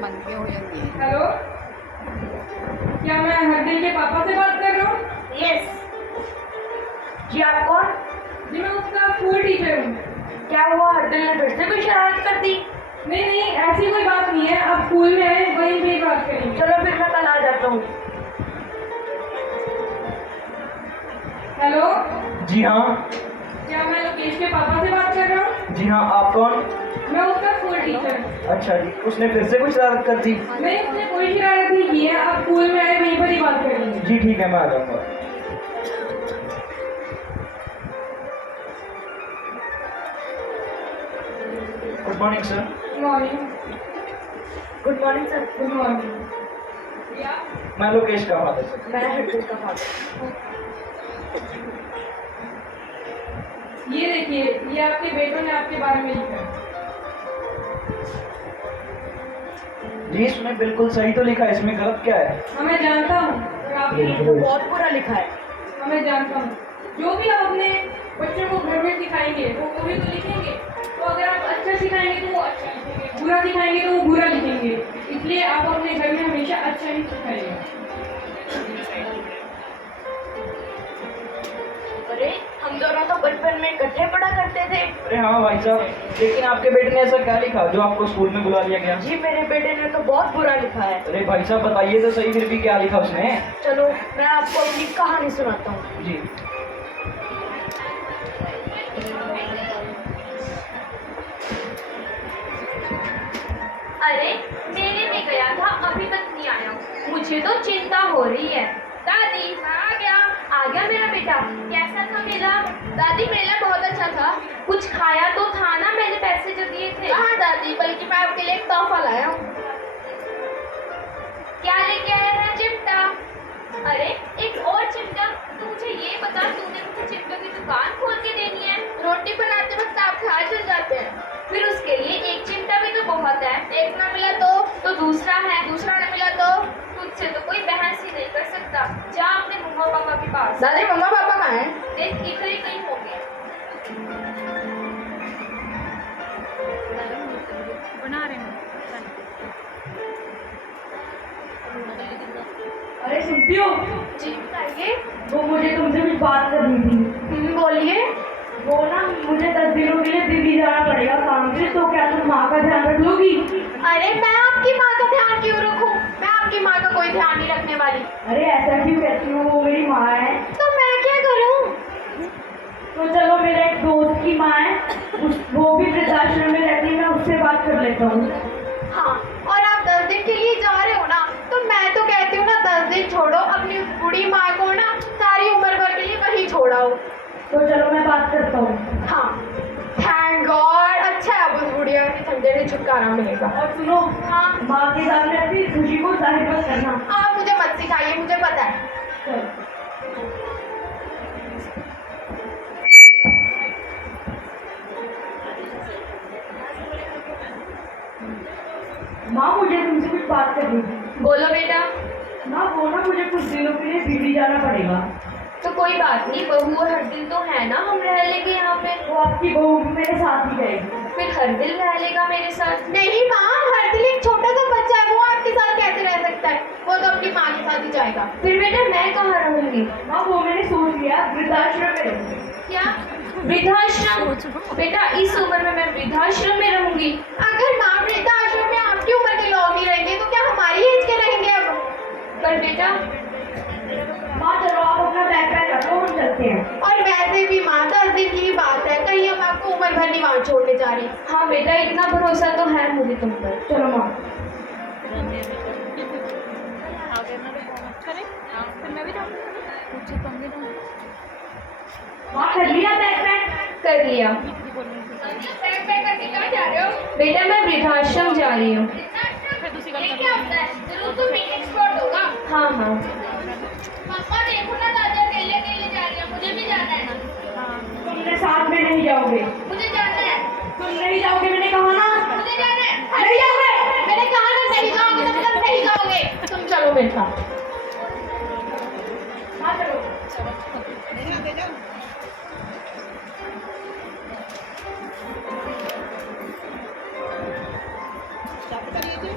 मंगे हो जाती है। हेलो, क्या मैं हरदिल के पापा से बात कर रहा हूँ? यस। जी आप कौन? जी मैं उसका स्कूल टीचर हूँ। क्या हुआ, हरदिल ने फिर से कोई शरारत कर दी? नहीं नहीं, ऐसी कोई बात नहीं है, आप स्कूल में आए वहीं पे बात करेंगे। चलो फिर मैं कल आ जाता हूँ। हेलो, जी हाँ। क्या मैं लोकेश के पापा से बात कर रहा हूँ? जी हाँ, आप कौन? मैं उसका स्कूल टीचर हूँ। अच्छा जी, उसने फिर से कोई शरारत कर दी? नहीं, उसने कोई शरारत नहीं की है, आप स्कूल में आए वहीं पर ही बात करेंगे। जी ठीक है, मैं आ जाऊँगा। Good morning sir. Morning. Good morning sir. Good morning. मैं लोकेश का फादर सर। मैं हरदिल का फादर। ये देखिए, ये आपके बेटों ने आपके बारे में लिखा है। जी इसमें बिल्कुल सही तो लिखा है, इसमें गलत क्या है? मैं जानता हूँ, और आपने बहुत बुरा लिखा है। मैं जानता हूँ, जो भी आप अपने बच्चों को घर में सिखाएंगे वो भी तो लिखेंगे। तो अगर आप अच्छा सिखाएंगे तो वो अच्छा लिखेंगे, बुरा सिखाएंगे तो वो बुरा लिखेंगे। इसलिए आप अपने घर में हमेशा अच्छा ही सिखाइएगा। अरे हम दोनों तो बचपन में इकट्ठे पढ़ा करते थे। अरे हाँ भाई साहब, लेकिन आपके बेटे ने ऐसा क्या लिखा जो आपको स्कूल में बुला लिया गया? जी मेरे बेटे ने तो बहुत बुरा लिखा है। अरे भाई साहब बताइए तो सही, फिर भी क्या लिखा उसने? चलो मैं आपको अपनी कहानी सुनाता हूँ। जी। अरे मेरे में गया था, अभी तक नहीं आया। मुझे तो चिंता हो रही है। दादी मैं आ गया मेरा बेटा। कैसा था मेला? दादी मेला बहुत अच्छा था। कुछ खाया तो था ना, मैंने पैसे जो दिए थे? हाँ दादी, बल्कि मैं आपके लिए एक तोहफा लाया हूँ। क्या लेके आया है? चिमटा। अरे एक और चिमटा। तो मुझे ये बता, तूने मुझे चिमटों की दुकान खोल के देनी है? रोटी बनाते वक्त आप खा चल जाते हैं, फिर उसके लिए एक चिमटा भी तो बहुत है। एक ना मिला तो दूसरा है, दूसरा ना मिला तो तुझसे तो कोई बहस ही नहीं कर सकता। जा अपने मम्मा पापा के पास। दादी मम्मा पापा कहाँ हैं? देख इधर ही कहीं होंगे। बना रहे हैं। अरे सुनती हो? जी बताइए। वो मुझे तुमसे कुछ बात करनी थी। बोलिए। वो ना मुझे 10 दिनों के लिए दिल्ली जाना पड़ेगा काम से, तो क्या तुम माँ का ध्यान रख लोगी? अरे मैं आपकी माँ का ध्यान क्यों रखूं? मैं आपकी माँ का कोई ध्यान नहीं रखने वाली। अरे ऐसा क्यों कहती हो, वो मेरी माँ है। तो मैं क्या करूं? तो चलो, मेरे एक दोस्त की माँ है, वो भी वृद्धाश्रम में रहती है, मैं उससे बात कर लेता हूँ। हाँ, और आप 10 दिन के लिए जा रहे हो ना, तो मैं तो कहती हूँ ना 10 दिन छोड़ो, अपनी उस बूढ़ी माँ को ना सारी उम्र भर के लिए वहीं छोड़ाओ। तो चलो मैं बात करता हूँ। हाँ, थैंक गॉड, अच्छा है, अब उस बुढ़िया के झंझट से छुटकारा मिलेगा। और सुनो, हाँ, माँ के सामने अपनी खुशी को जाहिर मत करना। आप मुझे मत सिखाइए, मुझे पता है। चलो। माँ मुझे तुमसे कुछ बात करनी थी। बोलो बेटा। माँ वो ना मुझे कुछ दिनों के लिए दिल्ली जाना पड़ेगा। तो कोई बात नहीं, बहू और हर दिन तो है ना, हम रह लेंगे यहाँ पे। वो आपकी बहू भी मेरे साथ ही जाएगी। फिर हर दिल रह लेगा मेरे साथ। नहीं माँ, हर दिल एक छोटा सा बच्चा है, वो आपके साथ कैसे रह सकता है? वो तो अपनी माँ के साथ ही जाएगा। फिर बेटा मैं कहाँ रहूंगी? माँ वो मैंने सोच लिया, वृद्धाश्रम में रहूंगी। क्या वृद्धाश्रम? बेटा इस उम्र में मैं वृद्धाश्रम में रहूंगी? अगर माँ वृद्धाश्रम में आपकी उम्र के लोग नहीं रहेंगे तो क्या हमारी एज के रहेंगे अब? पर बेटा। माँ चलो आप अपना बैग पैक रखो, हम चलते हैं। और वैसे भी माँ 10 दिन की बात है, कहीं हम आपको उम्र भर नहीं वहाँ छोड़ने जा रही। हाँ बेटा, इतना भरोसा तो है मुझे तुम पर। चलो माँ। करें? फिर मैं भी जाऊँगी। मुझे कम भी जाऊँगी। माँ कर लिया बैग पैक? कर लिया। बैग पैक करके कहाँ जा रहे हो? बेटा मैं वृद्धाश्रम जा रही हूँ। ये क्या होता है? जरूर तो पिकनिक स्पॉट होगा। हाँ हाँ। पापा देखो ना, दादा अकेले अकेले जा रही है, मुझे भी जाना है। तुमने साथ में नहीं जाओगे। मुझे जाना है। तुम नहीं जाओगे, मैंने कहा ना। मुझे जाना है। नहीं जाओगे। मैंने कहा ना नहीं जाओगे तो मतलब नहीं जाओगे। तुम चलो मेरे साथ। हाँ चलो। क्या पता नहीं नमस्ते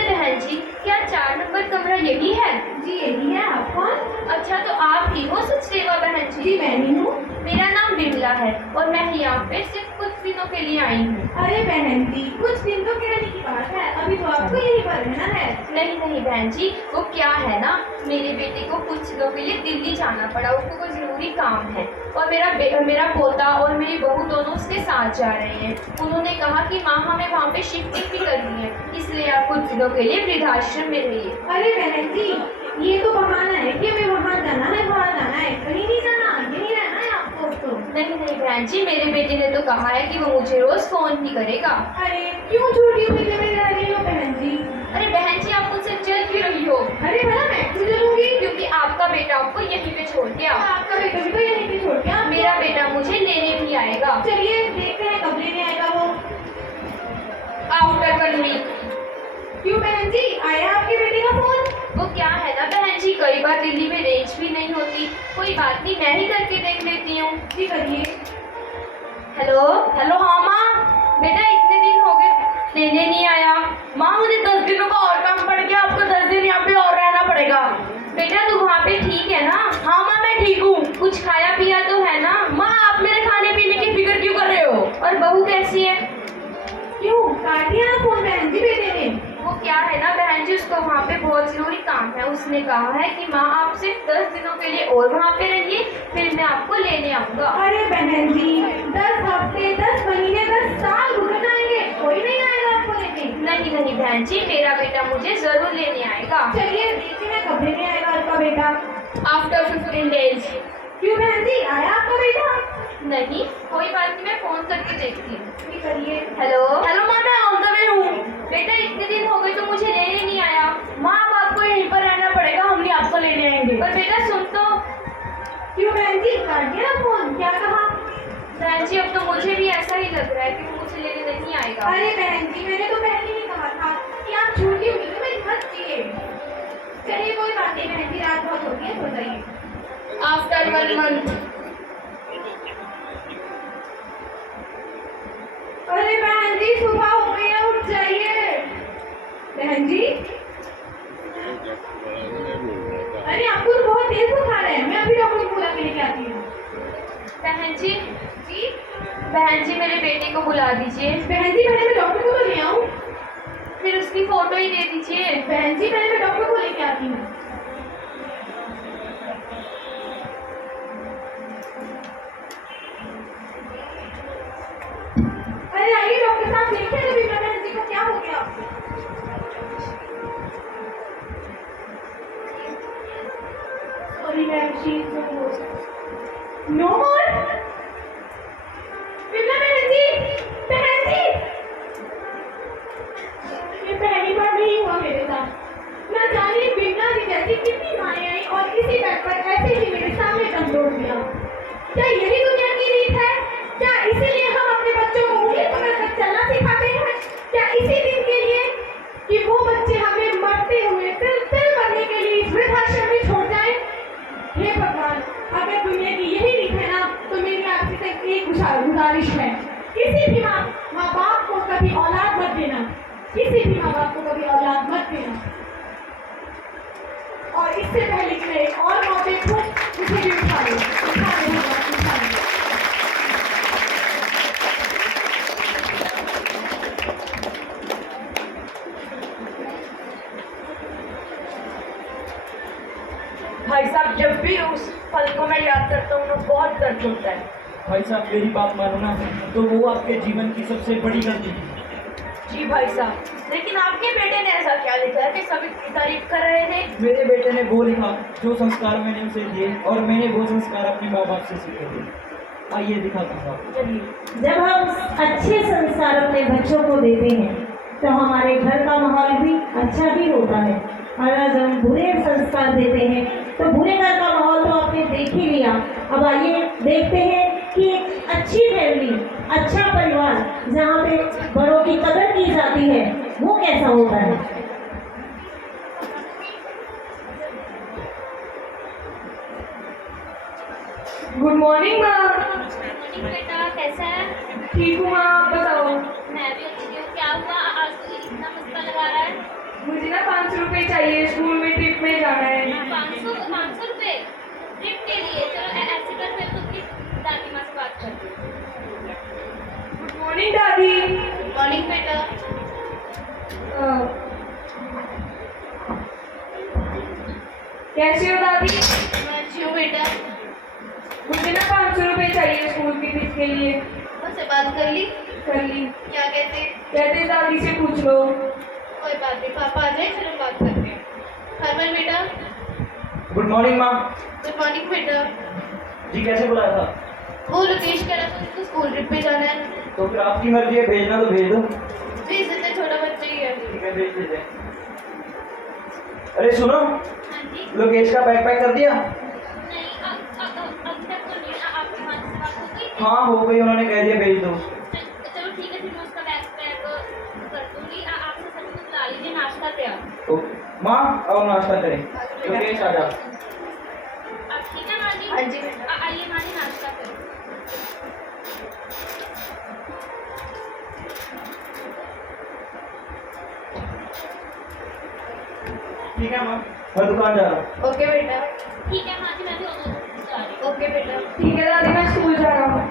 बहन जी, क्या 4 नंबर कमरा यही है? जी यही है। आप कौन? अच्छा, तो आप ही हो सचदेवा बहन जी? जी मैं ही हूँ। मेरा नाम बिमला है और मैं यहाँ पे सिर्फ कुछ दिनों के लिए आई हूँ। अरे बहन जी, कुछ दिन तो कहने की बात है, अभी तो आपको यही पर रहना है। नहीं नहीं बहन जी, वो क्या है ना, मेरे बेटे को कुछ दिनों के लिए दिल्ली जाना पड़ा, उसको कोई जरूरी काम है और मेरा पोता और मेरी बहू दोनों उसके साथ जा रहे हैं। उन्होंने कहा कि माँ हमें वहाँ पे शिफ्टिंग भी करनी है, इसलिए आप कुछ दिनों के लिए वृद्धाश्रम में रहिए। अरे बहन जी, ये तो बहाना है कि हमें वहाँ जाना है, वहाँ जाना है, कहीं नहीं जाना, यहीं रहना है आपको तो। नहीं नहीं बहन जी, मेरे बेटे ने तो कहा है कि वो मुझे रोज फोन ही करेगा। अरे क्यों छोटी हुई जगह रह रही हो बहन जी? अरे बहन जी, आप मुझसे जल क्यों रही हो? अरे भला मैं क्यों चलूंगी? क्योंकि आपका बेटा आपको यहीं पे छोड़ गया। आपका बेटा भी तो यहीं पे छोड़ गया। मेरा बेटा मुझे लेने भी आएगा। चलिए देखते हैं कब लेने आएगा वो। After 1 week. क्यों बहन जी, आया आपके बेटे का फोन? वो क्या है ना बहन जी, कई बार दिल्ली में रेंज भी नहीं होती। कोई बात नहीं, मैं ही करके देख लेती हूँ। जी करिए। हेलो हेलो, हाँ माँ, बेटा इतने दिन हो गए लेने नहीं आया। माँ मुझे 10 दिनों का और काम पड़ गया, आपको 10 दिन यहाँ पे और रहना पड़ेगा। बेटा तू वहाँ पे ठीक है ना? हाँ माँ मैं ठीक हूँ। कुछ खाया पिया तो है ना? माँ आप मेरे खाने पीने की फिक्र क्यों कर रहे हो? और बहू कैसी है? क्यों काट दिया ना फोन बहन जी बेटे ने? वो क्या है ना बहन जी, उसको वहाँ पे बहुत जरूरी काम है। उसने कहा है कि माँ आप सिर्फ 10 दिनों के लिए और वहाँ पे रहिए, फिर मैं आपको लेने आऊँगा। अरे बहन जी, 10 हफ्ते, 10 महीने, 10 साल गुजर जाएंगे, कोई नहीं आएगा आपको लेने। नहीं नहीं बहन जी, मेरा बेटा मुझे जरूर लेने आएगा। चलिए देखते हैं कब लेने आएगा आपका बेटा। After 15 days. क्यों बहन जी, आया आपका बेटा? नहीं, कोई बात नहीं, मैं फोन करके देखती हूँ। जी करिए। हेलो हेलो माँ, मैं ऑन द वे हूँ। बेटा इतने दिन हो गए तो मुझे लेने नहीं आया। माँ अब आपको यहीं पर रहना पड़ेगा, हम नहीं आपको लेने आएंगे। पर बेटा सुन तो। क्यों बहन जी, काट दिया ना फोन? क्या कहा? बहन जी अब तो मुझे भी ऐसा ही लग रहा है कि वो मुझे लेने नहीं आएगा। अरे बहन जी, मैंने तो पहले ही कहा था कि आप छोटी होगी तो मेरी मत चाहिए। चलिए कोई बात नहीं बहन जी, रात बहुत होती है, सो जाइए। After 1 month. अरे बहन जी, सुबह हो गई है, उठ जाइए। बहन जी, अरे आपको तो बहुत तेज बुखार है, मैं अभी डॉक्टर को बुला के लेके आती हूँ। बहन जी जी बहन जी, मेरे बेटे को बुला दीजिए। बहन जी, पहले मैं डॉक्टर को तो ले आऊँ। फिर उसकी फोटो ही दे दीजिए। बहन जी, पहले मैं डॉक्टर को लेके आती हूँ। अरे आइए डॉक्टर साहब, देखिए ना बिमला बहन जी को क्या हो गया। Sorry ma'am, she is no more. Bimla बहन जी, बहन जी, ये पहली बार नहीं हुआ मेरे साथ। ना जाने बिमला जी जैसी कितनी माएं आई और किसी बेड पर ऐसे ही मेरे सामने दम तोड़ दिया। क्या यही दुनिया की रीत है? क्या इसीलिए हम अपने बच्चों को उंगली पकड़कर चलना सिखाते हैं? क्या इसी दिन के लिए कि वो बच्चे हमें मरते हुए तिल मरने के लिए इस वृद्धाश्रम में छोड़ जाए? हे भगवान, अगर दुनिया की यही रीत है ना, तो मेरी आपसे सिर्फ एक गुजारिश है, किसी भी माँ बाप को कभी औलाद मत देना, किसी भी माँ बाप को कभी औलाद मत देना। और इससे पहले कि मैं एक और मौत देखूं, मुझे भी उठा लो, उठा लो, उठा लो। भाई साहब, जब भी उस पल को मैं याद करता हूँ तो बहुत दर्द होता है। भाई साहब मेरी बात मानो ना, तो वो आपके जीवन की सबसे बड़ी गलती थी। जी भाई साहब, लेकिन आपके बेटे ने ऐसा क्या लिखा है कि सभी उसकी तारीफ कर रहे थे? मेरे बेटे ने वो लिखा जो संस्कार मैंने उसे दिए, और मैंने वो संस्कार अपने माँ बाप से सीखे थे। आइए दिखाता हूँ आपको। चलिए। जब हम अच्छे संस्कार अपने बच्चों को देते हैं तो हमारे घर का माहौल भी अच्छा ही होता है, और अगर हम बुरे संस्कार देते हैं तो बुरे घर का माहौल तो आपने देख ही लिया। अब आइए देखते हैं कि एक अच्छी फैमिली, अच्छा परिवार जहाँ पे बड़ों की कदर की जाती है, वो कैसा होता है। गुड मॉर्निंग माँ। मॉर्निंग बेटा, कैसा है? ठीक हूँ माँ, आप बताओ। मैं भी अच्छी हूँ। क्या हुआ आज तू इतना मुस्का लगा रहा है? मुझे ना 500 रुपये चाहिए, स्कूल में ट्रिप में जाना है। 500 रुपए ट्रिप के लिए? चलो ऐसे कर, मैं तो अपनी दादी माँ से बात करती हूँ। गुड मॉर्निंग दादी। मॉर्निंग बेटा। कैसे हो दादी? मैं अच्छी हूँ बेटा। मुझे ना 500 रुपये चाहिए स्कूल की ट्रिप के लिए। मुझसे बात कर ली? कर ली। क्या कहते? कहते दादी से पूछ लो। कोई बात नहीं, पापा आ जाए फिर हम बात करते हैं। हरमन बेटा। गुड मॉर्निंग माँ। गुड मॉर्निंग बेटा। जी कैसे बुलाया था? वो लोकेश कह रहा था उसको स्कूल ट्रिप पे जाना है। तो फिर आपकी मर्जी है, भेजना तो भेज दो। प्लीज, इतना छोटा बच्चा ही है। ठीक है, भेज देते हैं। अरे सुनो, हाँ जी। लोकेश का बैग पैक कर दिया? नहीं, अभी तक तो नहीं। आपकी माँ से बात हो गई? हाँ हो गई, उन्होंने कह दिया भेज दो। चलो ठीक है, फिर मैं उसका बैग पैक कर दूंगी। आपसे सभी को बुला लीजिए, नाश्ता तैयार। तो माँ आओ नाश्ता करें। लोकेश आ जाओ। अब ठीक है माँ जी? हाँ जी। आइए माँ जी, नाश्ता करें। ठीक है माँ, मैं दुकान जा रहा हूँ। ओके बेटा। ठीक है माँ जी, मैं भी जा रही हूँ। ओके बेटा। ठीक है दादी, मैं स्कूल जा रहा हूँ।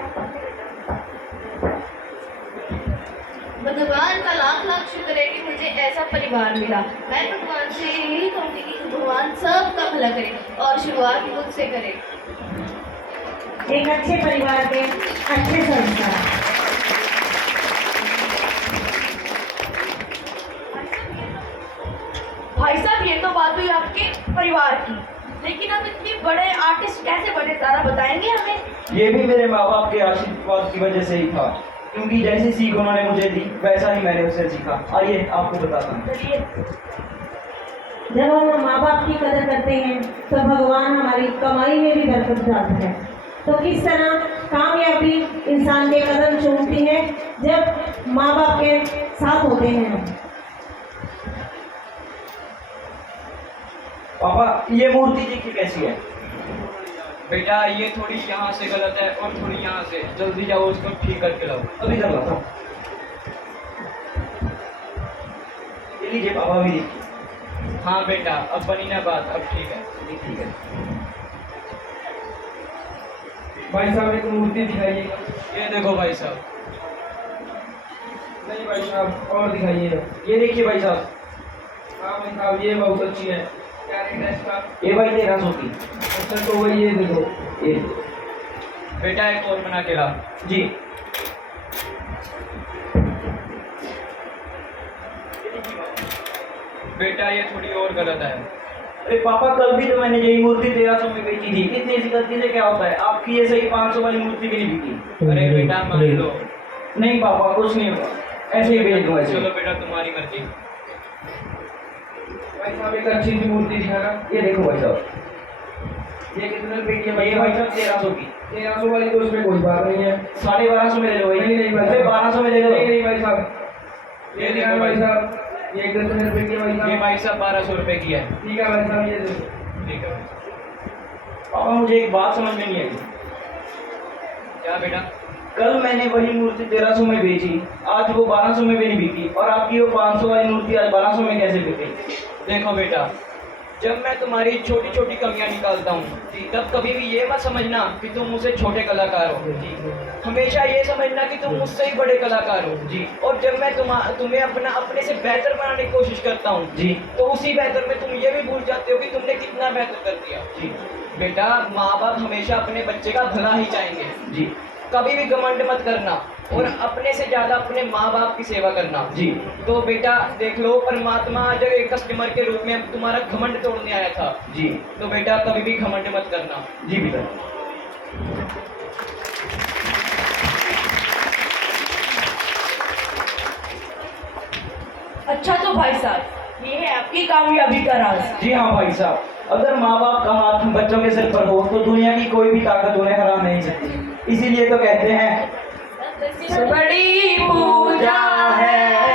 भगवान का लाख लाख शुक्र है कि मुझे ऐसा परिवार मिला। मैं भगवान से यही कहूँगी कि भगवान सबका भला करे और शुरुआत मुझसे करे। एक अच्छे परिवार के अच्छे संस्कार। भाई साहब, ये तो बात हुई आपके परिवार की, लेकिन आप इतने बड़े आर्टिस्ट कैसे बने, ज़रा बताएंगे हमें? ये भी मेरे माँ बाप के आशीर्वाद की वजह से ही था, क्योंकि जैसी सीख उन्होंने मुझे दी वैसा ही मैंने उससे सीखा। आइए आपको बताता हूँ। चलिए। जब हम माँ बाप की कदर करते हैं तो भगवान हमारी कमाई में भी बरकत डालता है। तो किस तरह कामयाबी इंसान के कदम चूमती है जब माँ बाप के साथ होते हैं। पापा ये मूर्ति जी की कैसी है? बेटा ये थोड़ी यहाँ से गलत है और थोड़ी यहाँ से, जल्दी जाओ उसको ठीक करके लाओ। अभी कर लाता हूँ। ये लीजिए पापा भी देखिए। हाँ बेटा, अब बनी ना बात, अब ठीक है। ठीक है। भाई साहब एक मूर्ति दिखाइए। ये देखो भाई साहब। नहीं भाई साहब, और दिखाइए। ये देखिए भाई साहब। हाँ भाई साहब, ये बहुत अच्छी है। क्या रेट है इसका? ये भाई 1300 की। अच्छा तो भाई ये देखो। ये बेटा एक और बना के ला। जी। बेटा ये थोड़ी और गलत है। अरे पापा कल भी तो मैंने यही मूर्ति 1300 में बेची थी। इतनी सी गलती से क्या होता है? आपकी ये सही 500 वाली मूर्ति भी नहीं बिकी। अरे बेटा मान लो। नहीं पापा कुछ नहीं होगा, ऐसे ही भेज दूंगा। चलो बेटा तुम्हारी मर्जी। भाई साहब एक अच्छी सी मूर्ति दिखाना। ये देखो भाई साहब। ये कितने रुपए की है ये भाई साहब 1300 की। 1300 वाली तो उसमें कोई बात नहीं है। 1250 में ले लो भाई। नहीं नहीं भाई अरे साहब, 1200 में ले लो। नहीं नहीं भाई साहब, ये देखो भाई साहब, ये कितने रुपए की है भाई ये साहब? भाई साहब 1200 रुपए की है। ठीक है भाई साहब, ये देखो। ठीक है। पापा मुझे एक बात समझ में नहीं आई। क्या बेटा? कल मैंने वही मूर्ति 1300 में बेची, आज वो 1200 में भी नहीं बिकी, और आपकी वो 500 वाली मूर्ति आज 1200 में कैसे बिकी? देखो बेटा, जब मैं तुम्हारी छोटी छोटी कमियां निकालता हूँ तब कभी भी ये मत समझना कि तुम मुझसे छोटे कलाकार हो जी। हमेशा ये समझना कि तुम मुझसे ही बड़े कलाकार हो जी। और जब मैं तुम्हें अपने से बेहतर बनाने की कोशिश करता हूँ जी, तो उसी बेहतर में तुम ये भी भूल जाते हो कि तुमने कितना बेहतर कर दिया जी। बेटा माँ बाप हमेशा अपने बच्चे का भला ही चाहेंगे जी। कभी भी घमंड मत करना और अपने से ज्यादा अपने माँ बाप की सेवा करना जी। तो बेटा देख लो, परमात्मा जब एक कस्टमर के रूप में तुम्हारा घमंड तोड़ने आया था जी। तो बेटा कभी भी घमंड मत करना जी बेटा। अच्छा तो भाई साहब, ये है आपकी कामयाबी का राज। जी हाँ भाई साहब, अगर माँ बाप का हाथ बच्चों के सिर पर हो तो दुनिया की कोई भी ताकत उन्हें हरा नहीं सकती। इसीलिए तो कहते हैं बड़ी पूजा है